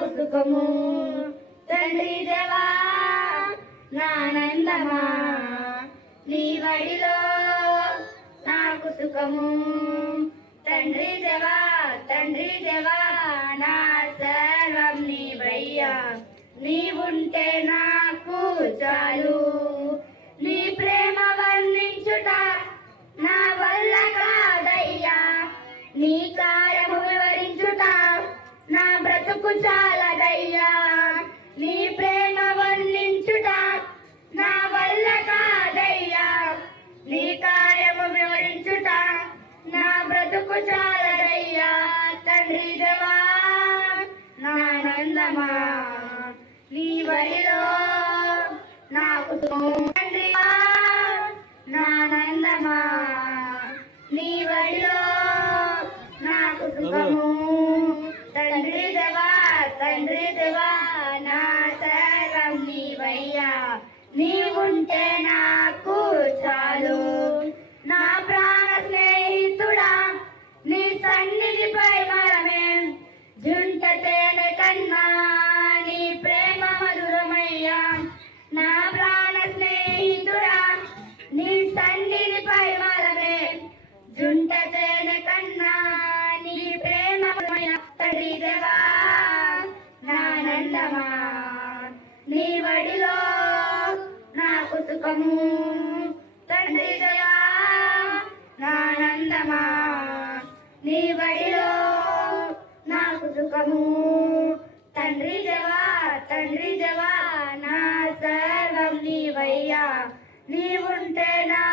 నాకు సుఖము. తండ్రి దేవా నానందమా నీ వడిలో నాకు సుఖము. తండ్రి దేవా నా సర్వం నీవయ్యా, నీవుంటే నాకు చాలు. నీ ప్రేమ వర్ణించుట నా వల్ల కాదయ్యా, నీ కార్యము వివరించుట నా బ్రతుకు చాలదయ్యా. నీ ప్రేమ వర్ణించుట నా వల్ల కాదయ్యా, నీ కార్యము వివరించుట నా బ్రతుకు చాలదయ్యా. తండ్రి దేవా నానందమా నీ వడిలో నాకు తండ్రి నానందమా నీ వడిలో నాకు సుఖము. తండ్రి దేవా నా సర్వం నీవయ్యా, నీవుంటే నాకు చాలు. నా ప్రాణ స్నేహితుడా నీ సన్నిధిపై మరమే, జుంట తేనె కన్నా నీ ప్రేమ మధురమయ్యా. నా ప్రాణ స్నేహితుడా నీ సన్నిధిపై మరమే, జుంట తేనె కన్నా నీ ప్రేమ మధురమయ్యా. తండ్రి దేవా నానందమా నీ వడిలో నాకు సుఖము. తండ్రి దేవా నానందమా నీ వడిలో నాకు సుఖము. తండ్రి దేవా నా సర్వం నీవయ్యా, నీవుంటే నా